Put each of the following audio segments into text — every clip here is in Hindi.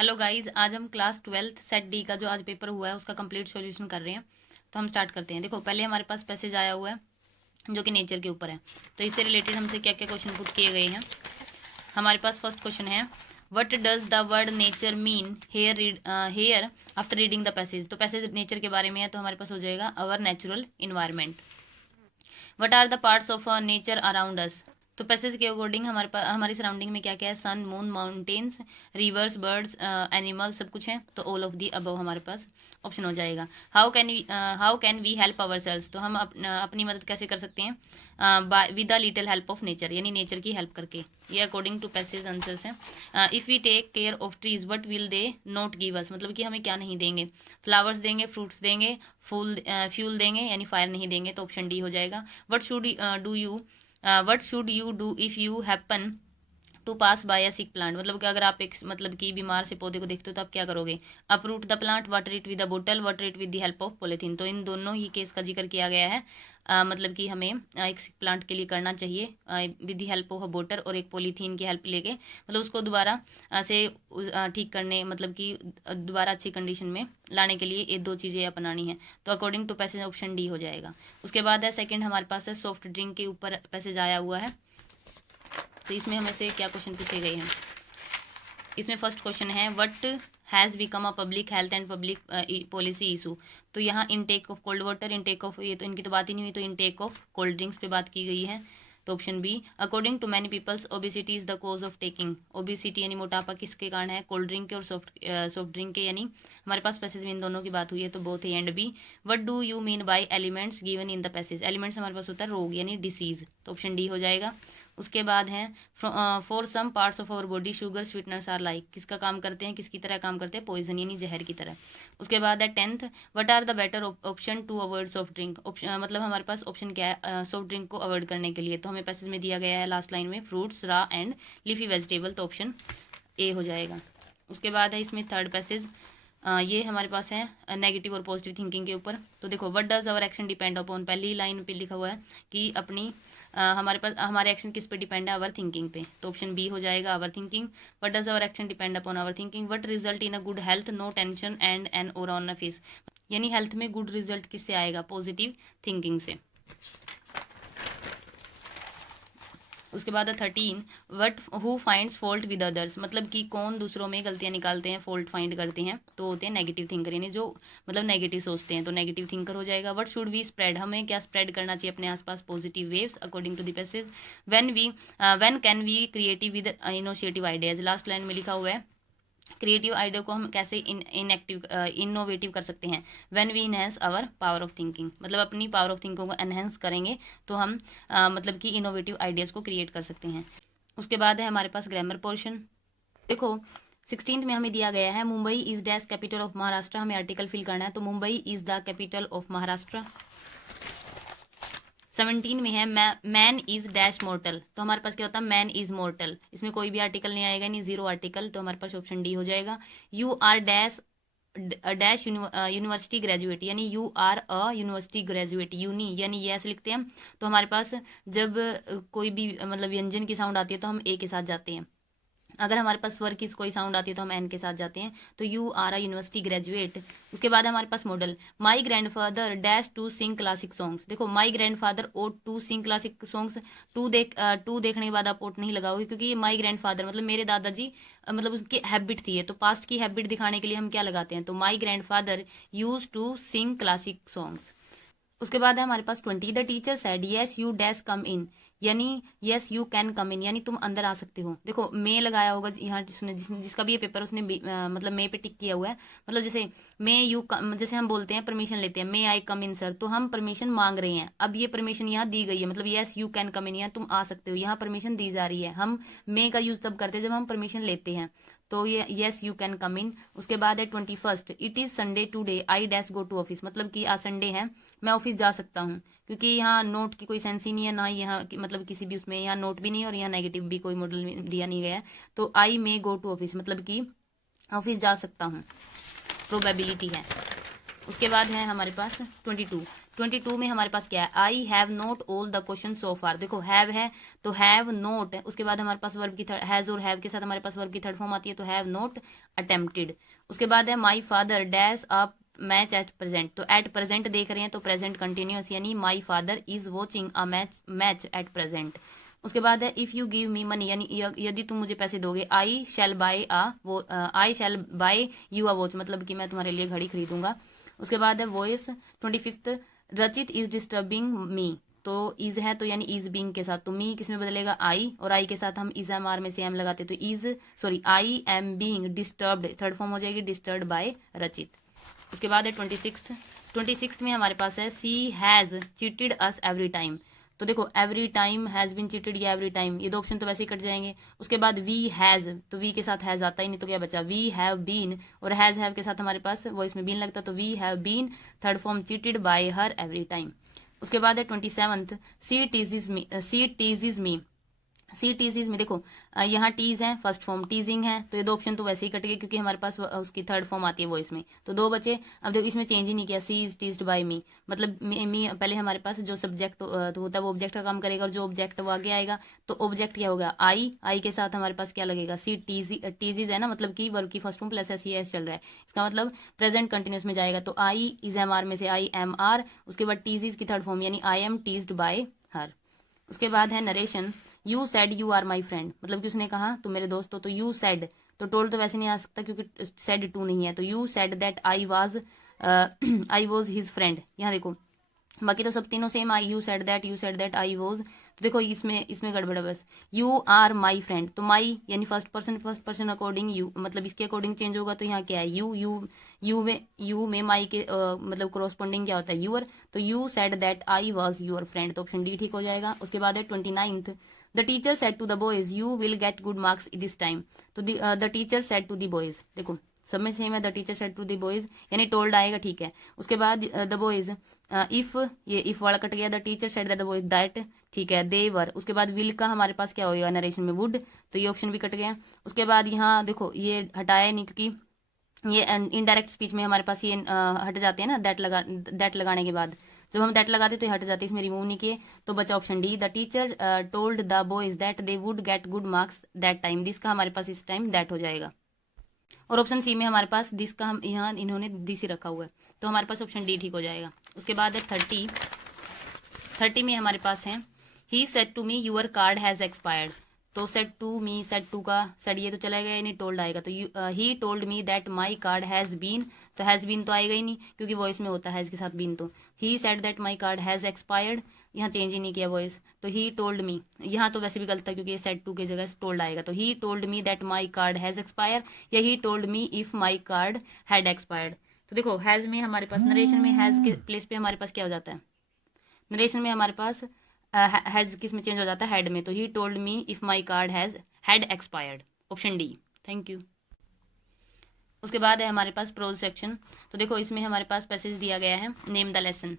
हेलो गाइस, आज हम क्लास 12th सेट डी का जो आज पेपर हुआ है उसका कंप्लीट सॉल्यूशन कर रहे हैं। तो हम स्टार्ट करते हैं। देखो, पहले हमारे पास पैसेज आया हुआ है जो कि नेचर के ऊपर है। तो इससे रिलेटेड हमसे क्या क्या क्वेश्चन पुट किए गए हैं। हमारे पास फर्स्ट क्वेश्चन है, what does the word nature mean here after reading the passage. तो पैसेज नेचर के बारे में है, तो हमारे पास हो जाएगा our natural environment. What are the parts of nature around us. तो पैसेज के अकॉर्डिंग हमारे पास हमारी सराउंडिंग में क्या क्या है, sun, moon, mountains, rivers, birds, animals, सब कुछ है। तो ऑल ऑफ दी अबव हमारे पास ऑप्शन हो जाएगा। How can we help our cells. तो हम अपनी मदद कैसे कर सकते हैं, with the little help of nature, यानी नेचर की हेल्प करके। ये अकॉर्डिंग टू पैसेज आंसर्स हैं। If we take care of trees what will they not give us. मतलब कि हमें क्या नहीं देंगे, फ्लावर्स देंगे, फ्रूट्स देंगे, फ्यूल देंगे, यानी फायर नहीं देंगे। तो ऑप्शन डी हो जाएगा। What should you do if you happen to pass by a sick plant. मतलब कि अगर आप एक मतलब कि बीमार से पौधे को देखते हो तो आप क्या करोगे, uproot the plant, water it with a बोतल, water it with the help of polythene. तो इन दोनों ही केस का जिक्र किया गया है। मतलब कि हमें एक सिक प्लांट के लिए करना चाहिए with the help of a boater, और एक पॉलीथीन की हेल्प लेके मतलब उसको दोबारा से ठीक करने, मतलब कि दोबारा अच्छी कंडीशन में लाने के लिए ये दो चीज़ें अपनानी है। तो according to passage option D हो जाएगा। उसके बाद है सेकंड, हमारे पास है सॉफ्ट ड्रिंक के ऊपर पैसेज आया हुआ है। तो इसमें हमें से क्या क्वेश्चन पूछे गए हैं। इसमें फर्स्ट क्वेश्चन है, what has become a public health and public policy issue. तो यहाँ intake of cold water, intake of, ये तो इनकी तो बात ही नहीं हुई, तो इनटेक ऑफ कोल्ड ड्रिंक्स पे बात की गई है। तो option B, according to many peoples obesity is the cause of taking. Obesity यानी मोटापा किसके कारण है, कोल्ड ड्रिंक के और सॉफ्ट ड्रिंक के, यानी हमारे पास पैसेज में इन दोनों की बात हुई है, तो both A and B. What do you mean by elements given in the passage. Elements हमारे पास होता है रोग यानी डिसीज, तो ऑप्शन डी हो जाएगा। उसके बाद है, for some parts of our body sugar sweeteners are like. किसका काम करते हैं, किसकी तरह काम करते हैं, पॉइजन यानी जहर की तरह। उसके बाद है tenth, what are the better option to avoid soft drink. मतलब हमारे पास ऑप्शन क्या है सॉफ्ट ड्रिंक को अवॉइड करने के लिए। तो हमें पैसेज में दिया गया है लास्ट लाइन में, fruits, raw and leafy vegetable, तो ऑप्शन ए हो जाएगा। उसके बाद है इसमें थर्ड पैसेज, ये हमारे पास है नेगेटिव और पॉजिटिव थिंकिंग के ऊपर। तो देखो, what does our action depend upon, पहली लाइन पे लिखा हुआ है कि अपनी हमारे पास हमारे एक्शन किस पे डिपेंड है, आवर थिंकिंग पे। तो ऑप्शन बी हो जाएगा, our thinking. What does our action depend upon our thinking, what result in a good health, no tension and an और ऑन अ फेस। यानी हेल्थ में गुड रिजल्ट किससे आएगा, पॉजिटिव थिंकिंग से। उसके बाद है 13, what who finds fault with others. मतलब कि कौन दूसरों में गलतियां निकालते हैं, फॉल्ट फाइंड करते हैं, तो होते हैं नेगेटिव थिंकर, यानी जो मतलब नेगेटिव सोचते हैं, तो नेगेटिव थिंकर हो जाएगा। वट शुड वी स्प्रेड, हमें क्या स्प्रेड करना चाहिए अपने आसपास, positive waves according to the passage. When can we creative with innovative ideas. Last line में लिखा हुआ है क्रिएटिव आइडिया को हम कैसे इनोवेटिव कर सकते हैं, when we enhance our power of thinking. मतलब अपनी पावर ऑफ थिंकिंग को एनहेंस करेंगे तो हम मतलब कि इनोवेटिव आइडियाज़ को क्रिएट कर सकते हैं। उसके बाद है हमारे पास ग्रामर पोर्शन। देखो, 16th में हमें दिया गया है, Mumbai is dash capital of Maharashtra. हमें आर्टिकल फिल करना है, तो Mumbai is the capital of Maharashtra. 17 में है, मैन इज डैश मोर्टल। तो हमारे पास क्या होता है, मैन इज मोर्टल। इसमें कोई भी आर्टिकल नहीं आएगा, नहीं जीरो आर्टिकल, तो हमारे पास ऑप्शन डी हो जाएगा। You are dash dash university graduate, यानी you are a university graduate, यूनी यानी यस लिखते हैं। तो हमारे पास जब कोई भी मतलब व्यंजन की साउंड आती है तो हम ए के साथ जाते हैं। अगर हमारे पास स्वर की कोई साउंड आती है तो हम एन के साथ जाते हैं। तो you are a university graduate. उसके बाद हमारे पास model, my grandfather dash to sing classic songs. देखो, my grandfather ought to sing classic songs. To देखने के बाद आप ओट नहीं लगाओगे, क्योंकि ये माई ग्रैंडफादर मतलब मेरे दादाजी मतलब उसकी हैबिट थी ये, तो पास्ट की हैबिट दिखाने के लिए हम क्या लगाते हैं, तो my grandfather use to sing classic songs. उसके बाद है हमारे पास 20, the teacher said yes you dash come in, यानी yes you can come in, यानी तुम अंदर आ सकते हो। देखो, मे लगाया होगा यहाँ जिसका भी ये पेपर उसने मतलब मे पे टिक किया हुआ है। मतलब जैसे मे यू, जैसे हम बोलते हैं परमिशन लेते हैं, मे आई कम इन सर, तो हम परमिशन मांग रहे हैं। अब ये परमिशन यहाँ दी गई है, मतलब यस यू कैन कम इन, यहाँ तुम आ सकते हो, यहाँ परमिशन दी जा रही है। हम मे का यूज तब करते हैं जब हम परमिशन लेते हैं, तो ये yes you can come in. उसके बाद है 21, it is Sunday today I dash go to office. मतलब कि आज संडे है, मैं ऑफिस जा सकता हूँ, क्योंकि यहाँ नोट की कोई सेंस ही नहीं है, ना यहाँ मतलब किसी भी उसमें यहाँ नोट भी नहीं है और यहाँ नेगेटिव भी कोई मॉडल दिया नहीं गया है। तो आई मे गो टू ऑफिस मतलब कि ऑफिस जा सकता हूँ, प्रोबेबिलिटी है। उसके बाद है हमारे पास 22 में हमारे पास क्या है, I have not all the question so far. देखो हैव है तो हैव नोट है, उसके बाद हमारे पास वर्ब की हैज और हैव के साथ हमारे पास वर्ब की थर्ड फॉर्म आती है, तो हैव नोट अटेम्प्टेड। उसके बाद है my father dash a match at present, तो एट प्रेजेंट देख रहे हैं तो प्रेजेंट कंटिन्यूअस, यानी my father is watching a match at present. उसके बाद है if you give me money, यानी यदि तुम मुझे पैसे दोगे, आई शैल बाय यू अ वॉच, मतलब कि मैं तुम्हारे लिए घड़ी खरीदूंगा। उसके बाद है वॉइस 25, रचित इज डिस्टर्बिंग मी, तो इज है तो यानी इज बीइंग के साथ, तो मी किस में बदलेगा, आई, और आई के साथ हम इज एम आर में से एम लगाते तो I am being disturbed, third form हो जाएगी डिस्टर्ब्ड बाय रचित। उसके बाद है 26 में हमारे पास है she has cheated us every time, तो देखो every time has been cheated या एवरी टाइम, ये दो ऑप्शन तो वैसे ही कट जाएंगे। उसके बाद वी हैज, तो वी के साथ हैज आता ही नहीं, तो क्या बचा, वी हैव बीन, और हैज हैव के साथ हमारे पास वो इसमें बीन लगता, तो we have been, third form cheated by her every time. उसके बाद है 27, सी टीजेस मी, सी टीजीज में देखो यहाँ टीज है, फर्स्ट फॉर्म टीजिंग है, तो ये दो ऑप्शन तो वैसे ही कट गए क्योंकि हमारे पास उसकी थर्ड फॉर्म आती है वो इसमें, तो दो बचे। अब देखो इसमें चेंज ही नहीं किया, सी इज टीज्ड बाय मी, मतलब मी पहले हमारे पास जो सब्जेक्ट तो होता है वो ऑब्जेक्ट का काम करेगा, और जो ऑब्जेक्ट वो आगे आएगा तो ऑब्जेक्ट क्या होगा, आई के साथ हमारे पास क्या लगेगा, सी टीजीज है ना, मतलब की वर्ब की फर्स्ट फॉर्म प्लस एस चल रहा है, इसका मतलब प्रेजेंट कंटिन्यूस में जाएगा, तो आई इज एम आर में से आई एम आर, उसके बाद टीजीज की थर्ड फॉर्म यानी I am teased by her. उसके बाद है narration, you said you are my friend, मतलब कि उसने कहा तुम मेरे दोस्त हो, तो यू सेड, तो टोल्ड तो वैसे नहीं आ सकता क्योंकि सेड टू नहीं है, तो you said that I was his friend, यहाँ देखो बाकी तो सब तीनों same, I you said that I was, तो देखो इसमें गड़बड़ है बस, यू आर माई फ्रेंड, तो माई यानी फर्स्ट पर्सन अकॉर्डिंग यू, मतलब इसके अकॉर्डिंग चेंज होगा, तो यहाँ क्या है यू में माई के मतलब कॉरस्पॉन्डिंग क्या होता है, यूर, तो you said that I was your friend, तो ऑप्शन डी ठीक हो जाएगा। उसके बाद है 29th, the teacher said to the boys you will get good marks this time, तो the teacher said to the boys, देखो सब में सेम है, the teacher said to the boys यानी टोल्ड आएगा, ठीक है। उसके बाद द बॉयज, इफ ये इफ वाला कट गया, the teacher said that the boys that, ठीक है, दे वर, उसके बाद विल का हमारे पास क्या होगा नरेशन में वुड, तो ये ऑप्शन भी कट गया। उसके बाद यहाँ देखो ये हटाया नहीं क्योंकि ये इनडायरेक्ट स्पीच में हमारे पास ये हट जाते हैं ना, दैट लगाने के बाद जब हम दैट लगाते तो ये हट जाते, इसमें रिमूव नहीं किए, तो बचा option D, the teacher told the boys that they would get good marks that time, this का हमारे पास इस टाइम दैट हो जाएगा। और ऑप्शन सी में हमारे पास दिस का हम यहाँ इन्होंने दिस ही रखा हुआ है, तो हमारे पास ऑप्शन डी ठीक हो जाएगा। उसके बाद है 30 में हमारे पास है he said to me your card has expired, तो said to me, said to का सेड ये तो चला गया, यानी टोल्ड आएगा, तो he told me that my card has been, तो हैज बीन तो आएगा ही नहीं क्योंकि वॉइस में होता है इसके साथ बीन, तो he said that my card has expired, यहाँ चेंज ही नहीं किया वॉइस, तो ही टोल्ड मी, यहाँ तो वैसे भी गलत है क्योंकि ये सेड टू की जगह टोल्ड आएगा, तो he told me that my card has expire, या he told me if my card had expired. तो देखो हैज में हमारे पास नरेशन में हैज के प्लेस पे हमारे पास क्या हो जाता है, नरेशन में हमारे पास हैज किस में चेंज हो जाता है, हैड में, तो he told me if my card had expired, option D, thank you. उसके बाद है हमारे पास प्रोज सेक्शन, तो देखो इसमें हमारे पास पैसेज दिया गया है, नेम द लेसन,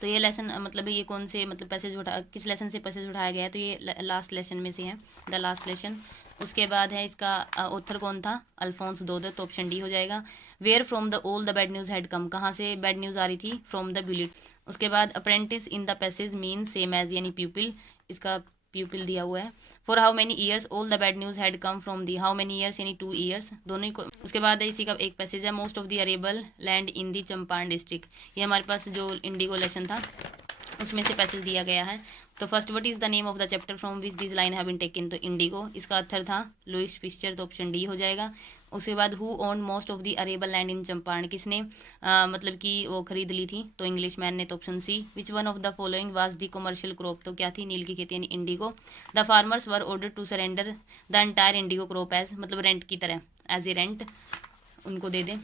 तो ये लेसन मतलब ये कौन से मतलब पैसेज किस लेसन से पैसेज उठाया गया है, तो ये लास्ट लेसन में से है, द लास्ट लेसन। उसके बाद है इसका ऑथर कौन था, अल्फोंस दोदर, तो ऑप्शन डी हो जाएगा। Where from the all the bad news had come, कहाँ से बैड न्यूज आ रही थी, फ्रॉम द बुलेट। उसके बाद apprentice in the passage mean same as, यानी प्यूपिल, इसका प्यूपिल दिया हुआ है। For how many years all the bad news had come from the, how many years यानी 2 ईयर्स, दोनों ही को। उसके बाद इसी का एक पैसेज है, most of the arable land in the Champaran district, ये हमारे पास जो इंडिगो लेसन था उसमें से पैसेज दिया गया है। तो first what is the name of the chapter from which this line have been taken, तो इंडिगो, इसका आंसर था लुइस पिस्चर, तो ऑप्शन डी हो जाएगा। उसके बाद who own most of the arable land in Champaran, किसने मतलब कि वो खरीद ली थी, तो इंग्लिश मैन ने, तो option C. Which one of the following was the commercial crop, तो क्या थी, नील की खेती यानी indigo. The farmers were order to surrender the entire indigo crop as, मतलब रेंट की तरह, एज ए रेंट उनको दे दें।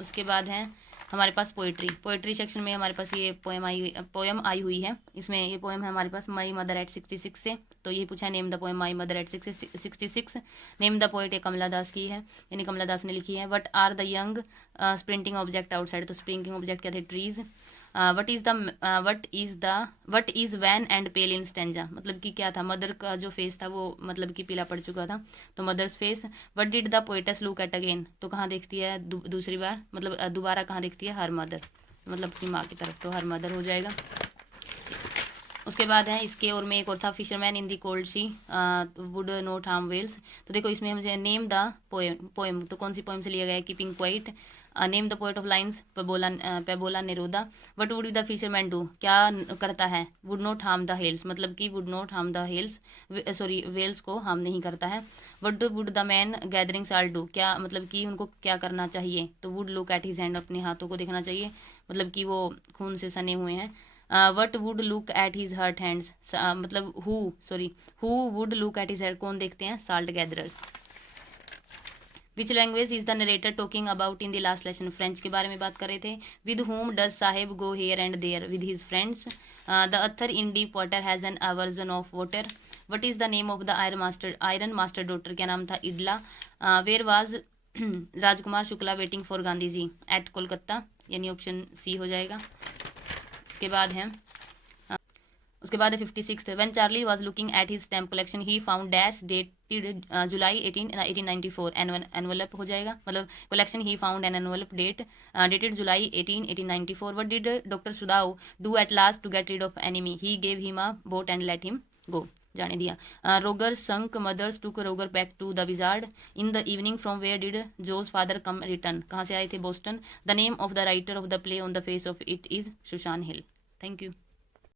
उसके बाद है हमारे पास पोइट्री सेक्शन में हमारे पास ये पोएम आई हुई है, इसमें ये पोएम है हमारे पास माई मदर एट 66 से, तो ये पूछा name the poem my mother eight 66, name the poet, ये कमला दास की है, यानी कमला दास ने लिखी है। What are the young sprinting object outside, तो स्प्रिंटिंग ऑब्जेक्ट क्या थे, trees. What is wan and pale in stanza, मतलब कि क्या था, मदर का जो फेस था वो मतलब कि पीला पड़ चुका था, तो mothers face. What did the poets look at again, तो कहाँ देखती है दूसरी बार, मतलब दोबारा कहाँ देखती है, हर मदर, मतलब अपनी माँ की तरफ, तो हर मदर हो जाएगा। उसके बाद है इसके और में एक और था, fisherman in the cold sea would not harm whales. तो देखो इसमें मुझे नेम द पोएम, तो कौन सी पोएम से लिया गया है, keeping quiet. Name the poet of lines, Pablo Neruda. What would the fisherman do, क्या करता है, would not harm the hales, मतलब कि would not harm the hales, sorry whales को हार्म नहीं करता है। What would the man gathering salt do, क्या मतलब कि उनको क्या करना चाहिए, तो would look at his hand, अपने हाथों को देखना चाहिए, मतलब कि वो खून से सने हुए हैं। What would look at his hurt hands, मतलब who would look at his head, कौन देखते हैं, salt gatherers. Which language is the narrator talking about in the last lesson, French के बारे में बात कर रहे थे। With whom does Saheb go here and there, with his friends. The author in deep water has an aversion of water. What is the name of the iron master daughter, क्या नाम था, Edla. Where was Rajkumar Shukla waiting for Gandhi ji, at Kolkata, यानी ऑप्शन सी हो जाएगा। उसके बाद है 56th, when Charlie was looking at his stamp collection he found dash dated July 1894, envelope हो जाएगा, मतलब collection he found an envelope dated July 1894। What did doctor Sadao do at last to get rid of enemy, he gave him a boat and let him go, जाने दिया। Roger skunk mother's took Roger back to the wizard in the evening, from where did Jo's father come return, कहाँ से आए थे, Boston. The name of the writer of the play on the face of it is Susan Hill. Thank you.